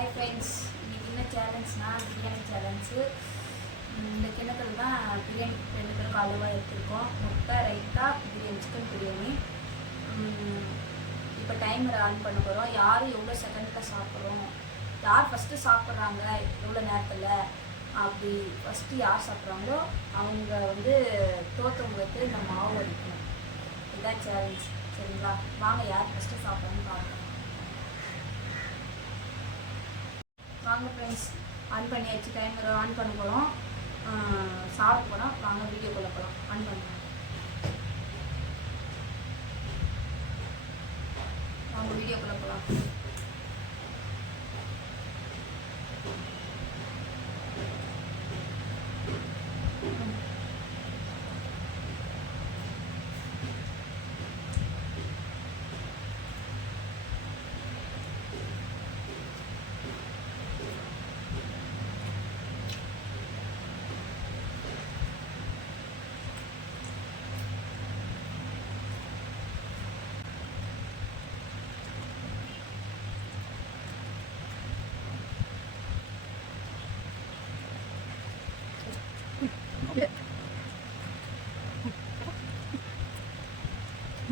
Hi friends இன்னைக்கு என்ன சேலஞ்ச்னா biryani challenge இந்த கிணத்துல தான் பிரியாணி ரெண்டு பேருக்கு அளவாக எடுத்துருக்கோம். முட்டை ரைத்தா பிரியாணி சிக்கன் பிரியாணி. இப்போ டைமர் ஆன் பண்ண போகிறோம் யார் எவ்வளோ செகண்டில் சாப்பிட்றோம்? யார் ஃபஸ்ட்டு சாப்பிட்றாங்க எவ்வளோ நேரத்தில்? அப்படி ஃபஸ்ட்டு யார் சாப்பிட்றாங்களோ அவங்க வந்து தோற்றவங்களுக்கு இந்த மாவு அடிக்கணும் இதுதான் சேலஞ்ச் சரிங்களா? வாங்க யார் ஃபஸ்ட்டு சாப்பிட்றாங்கன்னு பார்க்கலாம். வாங்க ஃப்ரெண்ட்ஸ் ஆன் பண்ணியாச்சு டைமர் ஆன் பண்ண போகிறோம் சாப்பிட போகிறோம் வாங்க காலில் போகிறோம் ஆன் பண்ணுவோம்.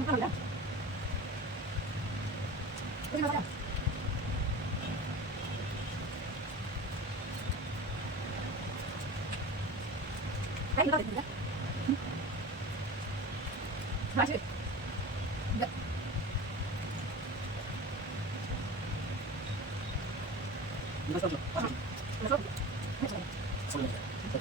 생각합니다. 조심하세요. 잘 읽어도 됩니다. 사실 그 네. 이거 써줘. 어, 어, 이거 써줘. 네,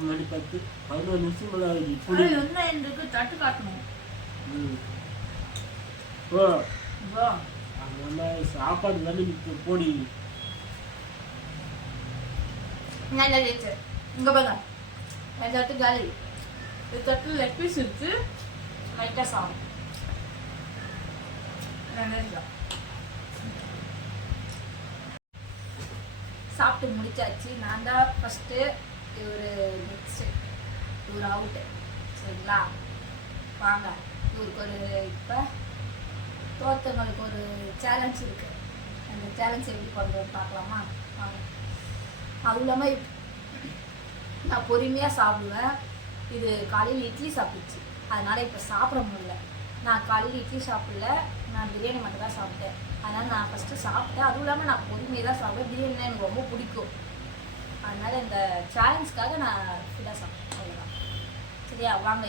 மணி பத்து பதினோரு நிமிஷம் இப்படி என்ன எனக்கு தட்டு காட்டணும் ஓ மாதிரி சாப்பாடு தானே இப்போ போடி நல்ல ரேட்டு இங்கே பாருங்க ரெண்டு தட்டு காலி இது தட்டு லெக் பீஸ் இருக்கு லைட்டாக சாப்பிடும் சாப்பிட்டு முடிச்சாச்சு. நான் தான் ஃபஸ்ட்டு இவர் நெக்ஸ்ட்டு இவர் அவுட்டு சரிங்களா? வாங்க. இவருக்கு ஒரு இப்போ தோத்தவங்களுக்கு ஒரு சேலஞ்ச் இருக்கு. அந்த சேலஞ்ச் எப்படி பண்ணுறோன்னு பார்க்கலாமா? வாங்க. அது இல்லாமல் நான் பொறுமையாக சாப்பிடுவேன். இது காலையில் இட்லி சாப்பிடுச்சு. அதனால் இப்போ சாப்பிட முடியல. நான் காலையில் இட்லி சாப்பிடல நான் பிரியாணி மட்டும் தான் சாப்பிட்டேன். அதனால் நான் ஃபஸ்ட்டு சாப்பிட்டேன். அதுவும் இல்லாமல் நான் பொறுமையாக தான் சாப்பிடுவேன். பிரியாணினா எனக்கு ரொம்ப பிடிக்கும். அதனால் இந்த சேலஞ்சுக்காக நான் ஃபுல்லாக சாப்பிட்டேன். அவ்வளோதான் சரியா? வாங்க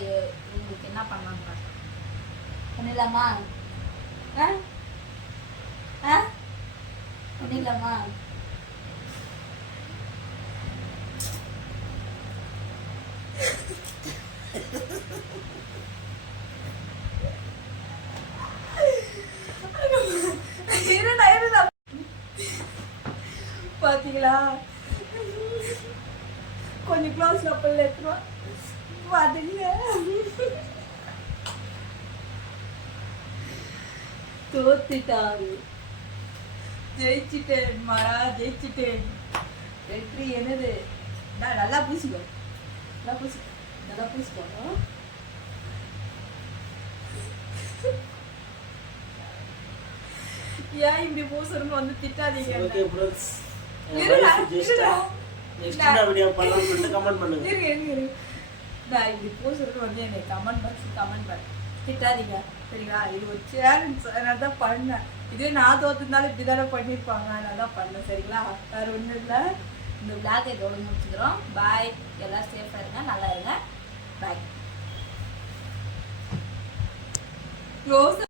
உங்களுக்கு என்ன பண்ணலான்னு பார்க்கலாம் பண்ணிடலாமா ஆ? ஆ? பண்ணிடலாமா பாத்தீங்களா? கொஞ்சம் க்ளோஸ் கப்பல் எடுத்துருவா பாத்தீங்க தோத்துட்டாரு. ஜெயிச்சிட்டேன் மாறா ஜெயிச்சிட்டேன். வெற்றி என்னது? நான் நல்லா பூசிக்கோ. நல்லா பூசிக்கோ நல்லா பூசிக்கோ? ஏன் இப்படி பூசணும்னு வந்து திட்டாதீங்க நெக்ஸ்ட் வீடியோ பண்ணலாம்னு சொல்லிட்டு கமெண்ட் பண்ணுங்க. நான் இப்படி பூசுறது வந்து எனக்கு கமெண்ட் பாக்ஸ் கமெண்ட் பண்ண. திட்டாதீங்க. சரிங்களா? இது ஒரு சேலஞ்ச் நான் தான் பண்ணேன். இதே நான் தோத்துருந்தாலும் இப்படி தானே பண்ணியிருப்பாங்க நான் தான் பண்ணேன். சரிங்களா? வேற ஒன்றும் இல்லை. இந்த விளாக் இதோட முடிச்சுக்கிறோம். பாய் எல்லாம் சேஃபாக இருங்க. நல்லா இருங்க. பாய் க்ளோஸ்